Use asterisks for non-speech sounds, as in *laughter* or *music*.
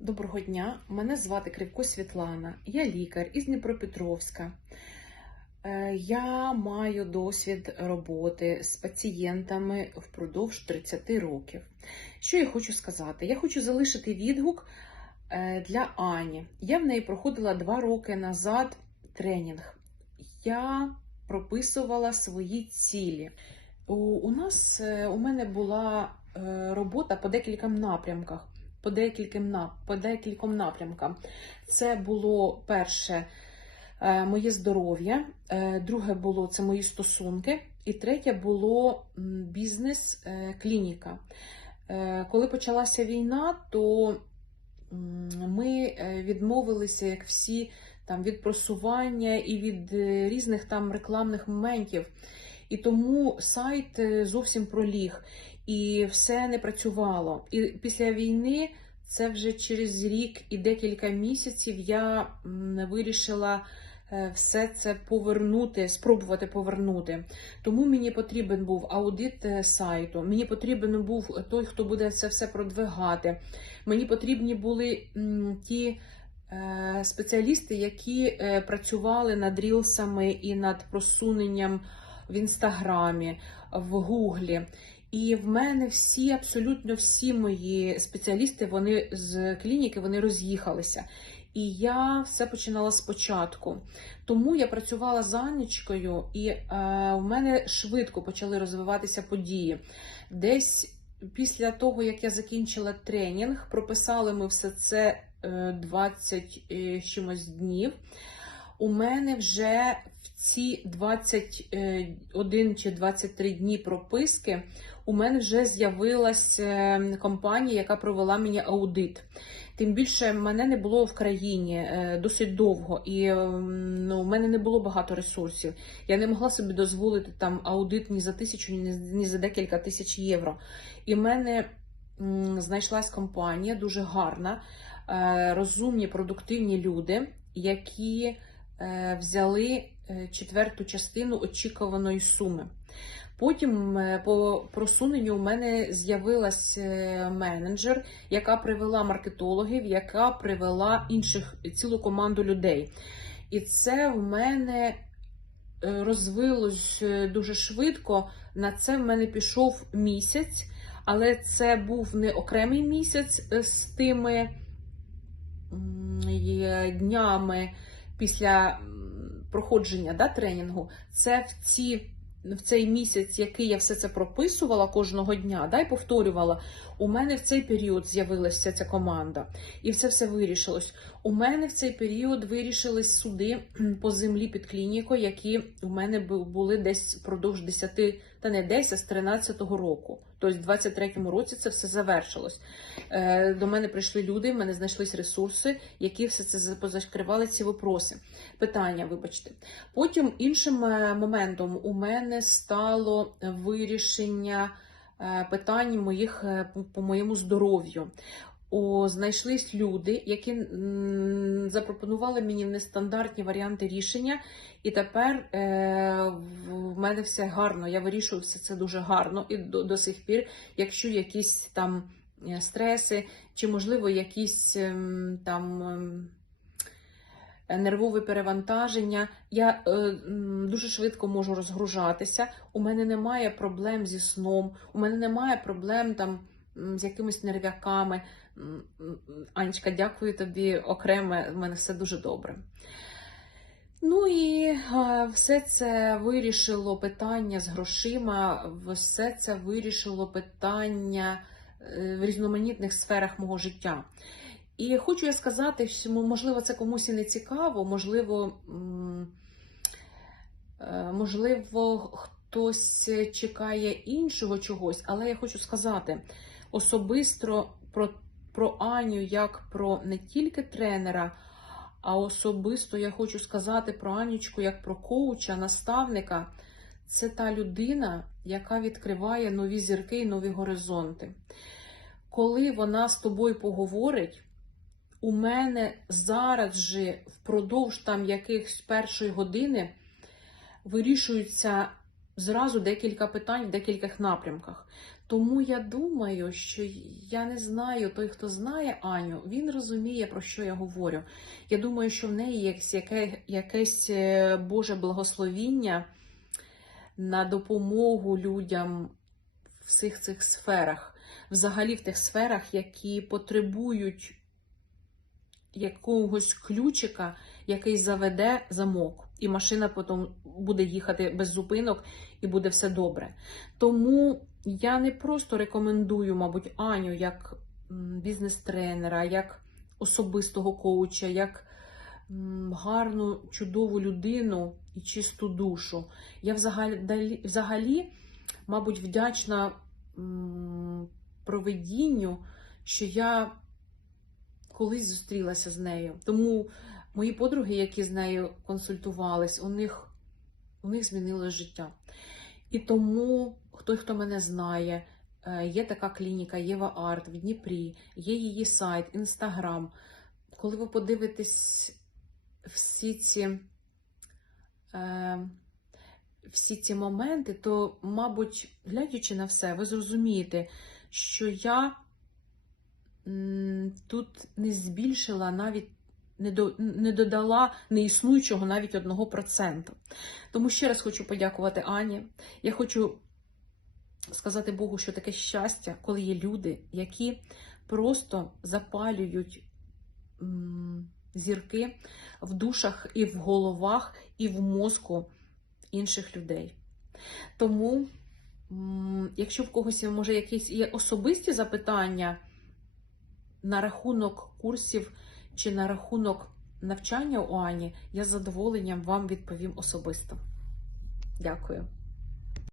Доброго дня, мене звати Кривко Світлана, я лікар із Дніпропетровська. Е, Я маю досвід роботи з пацієнтами впродовж 30 років. Що я хочу сказати? Я хочу залишити відгук е, для Ані. Я в неї проходила два роки назад тренінг. Я прописувала свої цілі. У, нас е, у мене була робота по декільком напрямках. По декільком, по декільком напрямкам. Це було перше е, моє здоров'я, е, друге було це мої стосунки, і третє було бізнес, е, Коли почалася війна, то ми відмовилися, як всі, там, від просування і від різних там рекламних моментів. І тому сайт зовсім проліг, і все не працювало. І після війни, це вже через рік і декілька місяців, я вирішила е, все це повернути, спробувати повернути. Тому мені потрібен був аудит е, сайту, мені потрібен був той, хто буде це все продвигати. Мені потрібні були ті. е, Спеціалісти, які працювали над рілсами і над просуненням в інстаграмі, в гуглі. І в мене всі, абсолютно всі мої спеціалісти, вони з клініки вони роз'їхалися. І я все починала спочатку. Тому я працювала з Анечкою, і е, в мене швидко почали розвиватися події. Десь після того, як я закінчила тренінг, прописали ми все це е, 20 е, чимось днів. У мене вже в ці 21 чи 23 дні прописки у мене вже з'явилась е, компанія, яка провела мені аудит. Тим більше мене не було в країні е, досить довго, і е, ну, в мене не було багато ресурсів. Я не могла собі дозволити там аудит ні за тисячу, ні, за декілька тисяч євро. І в мене знайшлась компанія дуже гарна, е, розумні, продуктивні люди, які е, взяли е, четверту частину очікуваної суми. Потім е, по просуненню у мене з'явилась е, менеджер, яка привела маркетологів, яка привела інших цілу команду людей. І це в мене е, розвилось е, дуже швидко. На це в мене пішов місяць, але це був не окремий місяць е, з тими днями після проходження да, тренінгу. Це в ці в цей місяць, який я все це прописувала кожного дня, да, і повторювала, у мене в цей період з'явилася ця команда, і це все вирішилось. У мене в цей період вирішились суди *clears throat* по землі під клінікою, які у мене були десь впродовж 10, та не 10, а з 13-го року. Тобто, в 23-му році це все завершилось. Е, До мене прийшли люди, в мене знайшлись ресурси, які все це за- позакривали ці випроси. Питання, вибачте. Потім іншим е, моментом у мене стало вирішення питань моїх е, по- моєму здоров'ю. О, знайшлись люди, які запропонували мені нестандартні варіанти рішення, і тепер е, в мене все гарно. Я вирішую все це дуже гарно і до, до сих пір, якщо якісь там е, стреси, чи можливо якісь ем, там. Нервове перевантаження. Я е, дуже швидко можу розгружатися. У мене немає проблем зі сном, у мене немає проблем там з якимись нервяками. Анечка, дякую тобі окремо. У мене все дуже добре. Ну і все це вирішило питання з грошима, все це вирішило питання е, в різноманітних сферах мого життя. І хочу я сказати, що можливо це комусь і не цікаво, можливо, е, можливо, хтось чекає іншого чогось, але я хочу сказати особисто про, про Аню як про не тільки тренера, а особисто я хочу сказати про Анічку як про коуча, наставника. Це та людина, яка відкриває нові зірки і нові горизонти. Коли вона з тобою поговорить, у мене зараз же впродовж там якихось першої години вирішуються зразу декілька питань в декількох напрямках. Тому я думаю, що я не знаю, той, хто знає Аню, він розуміє, про що я говорю. Я думаю, що в неї є яке, якесь е, Боже благословіння на допомогу людям в всіх цих сферах, взагалі в тих сферах, які потребують якогось ключика, який заведе замок, і машина потім буде їхати без зупинок і буде все добре. Тому я не просто рекомендую, мабуть, Аню як бізнес-тренера, як особистого коуча, як гарну, чудову людину і чисту душу. Я взагалі, взагалі мабуть, вдячна проведінню, що я колись зустрілася з нею. Тому мої подруги, які з нею консультувались, у них, у них змінилось життя. І тому, хто, хто мене знає, е, є така клініка Єва Арт в Дніпрі, є її сайт, інстаграм. Коли ви подивитесь всі ці, е, всі ці моменти, то, мабуть, глядячи на все, ви зрозумієте, що я тут не збільшила навіть. Не, до, не додала неіснуючого навіть одного проценту. Тому ще раз хочу подякувати Ані. Я хочу сказати Богу, що таке щастя, коли є люди, які просто запалюють м, зірки в душах і в головах, і в мозку інших людей. Тому, м, якщо в когось може якісь є особисті запитання на рахунок курсів чи на рахунок навчання у Ані, я з задоволенням вам відповім особисто. Дякую.